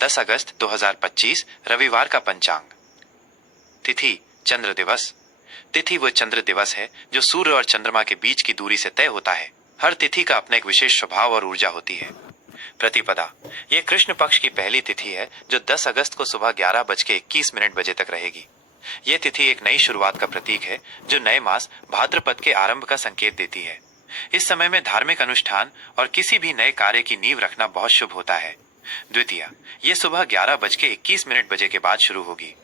10 अगस्त 2025 रविवार का पंचांग। तिथि चंद्र दिवस। तिथि वो चंद्र दिवस है जो सूर्य और चंद्रमा के बीच की दूरी से तय होता है। हर तिथि का अपना एक विशेष स्वभाव और ऊर्जा होती है। प्रतिपदा ये कृष्ण पक्ष की पहली तिथि है जो 10 अगस्त को सुबह 11:21 बजे तक रहेगी। ये तिथि एक नई शुरुआत का प्रतीक है जो नए मास भाद्रपद के आरंभ का संकेत देती है। इस समय में धार्मिक अनुष्ठान और किसी भी नए कार्य की नींव रखना बहुत शुभ होता है। द्वितीया ये सुबह 11:21 बजे के बाद शुरू होगी।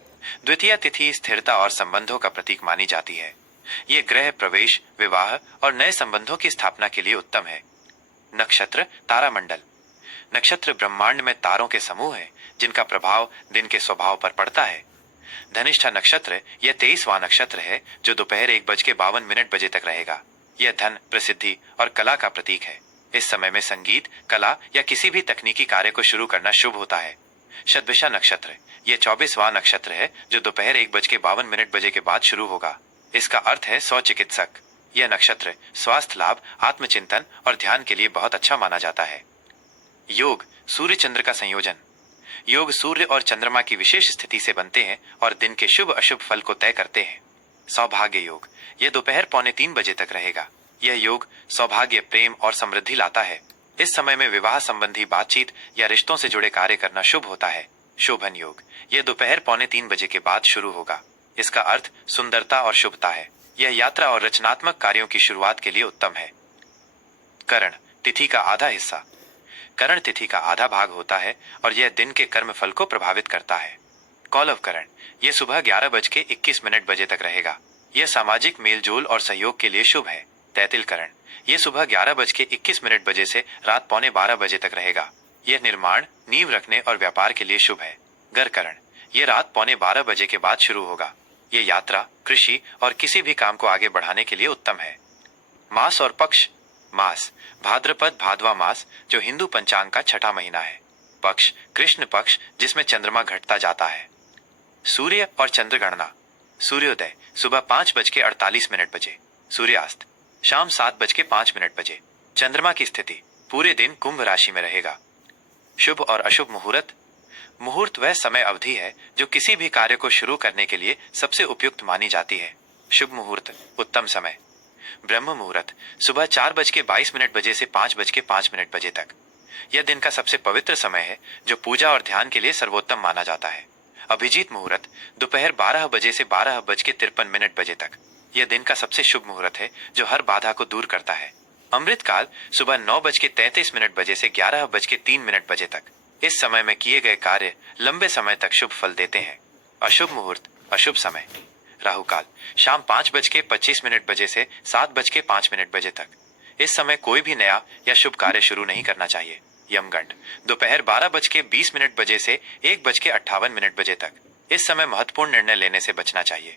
द्वितीया तिथि स्थिरता और संबंधों का प्रतीक मानी जाती है। ये ग्रह प्रवेश, विवाह और नए संबंधों की स्थापना के लिए उत्तम है। नक्षत्र तारामंडल। नक्षत्र ब्रह्मांड में तारों के समूह है जिनका प्रभाव दिन के स्वभाव पर पड़ता है। धनिष्ठा नक्षत्र यह 23वां नक्षत्र है जो दोपहर 1:52 तक रहेगा। यह धन, प्रसिद्धि और कला का प्रतीक है। इस समय में संगीत, कला या किसी भी तकनीकी कार्य को शुरू करना शुभ होता है। शतभिषा नक्षत्र यह 24वां नक्षत्र है जो दोपहर 1:52 के बाद शुरू होगा। इसका अर्थ है सौ चिकित्सक। यह नक्षत्र स्वास्थ्य लाभ, आत्मचिंतन और ध्यान के लिए बहुत अच्छा माना जाता है। योग सूर्य चंद्र का संयोजन। योग सूर्य और चंद्रमा की विशेष स्थिति से बनते हैं और दिन के शुभ अशुभ फल को तय करते हैं। सौभाग्य योग यह दोपहर 2:45 तक रहेगा। यह योग सौभाग्य, प्रेम और समृद्धि लाता है। इस समय में विवाह संबंधी बातचीत या रिश्तों से जुड़े कार्य करना शुभ होता है। शोभन योग यह दोपहर 2:45 के बाद शुरू होगा। इसका अर्थ सुंदरता और शुभता है। यह यात्रा और रचनात्मक कार्यों की शुरुआत के लिए उत्तम है। करण तिथि का आधा हिस्सा। करण तिथि का आधा भाग होता है और यह दिन के कर्म फल को प्रभावित करता है। कौलव करण यह सुबह 11:21 तक रहेगा। यह सामाजिक मेलजोल और सहयोग के लिए शुभ है। तैतिल करण यह सुबह 11:21 से रात 11:45 तक रहेगा। यह निर्माण, नींव रखने और व्यापार के लिए शुभ है। गर करण यह रात 11:15 के बाद शुरू होगा। यह यात्रा, कृषि और किसी भी काम को आगे बढ़ाने के लिए उत्तम है। मास और पक्ष। मास भाद्रपद भादवा मास जो हिंदू पंचांग का छठा महीना है। पक्ष कृष्ण पक्ष जिसमें चंद्रमा घटता जाता है। सूर्य और चंद्र गणना। सूर्योदय सुबह 5:48 सूर्यास्त शाम 7:05 चंद्रमा की स्थिति पूरे दिन कुंभ राशि में रहेगा। शुभ और अशुभ मुहूर्त। मुहूर्त वह समय अवधि है जो किसी भी कार्य को शुरू करने के लिए सबसे उपयुक्त मानी जाती है। शुभ मुहूर्त उत्तम समय। ब्रह्म मुहूर्त सुबह 4:22 से 5:05 तक। यह दिन का सबसे पवित्र समय है जो पूजा और ध्यान के लिए सर्वोत्तम माना जाता है। अभिजीत मुहूर्त दोपहर 12 से 12:53 तक। यह दिन का सबसे शुभ मुहूर्त है जो हर बाधा को दूर करता है। अमृत काल सुबह 9:33 से 11:03 तक। इस समय में किए गए कार्य लंबे समय तक शुभ फल देते हैं। अशुभ मुहूर्त, अशुभ समय। राहु काल शाम 5:25 से 7:05 तक। इस समय कोई भी नया या शुभ कार्य शुरू नहीं करना चाहिए। यमगंड दोपहर 12:20 से 1:58 तक। इस समय महत्वपूर्ण निर्णय लेने से बचना चाहिए।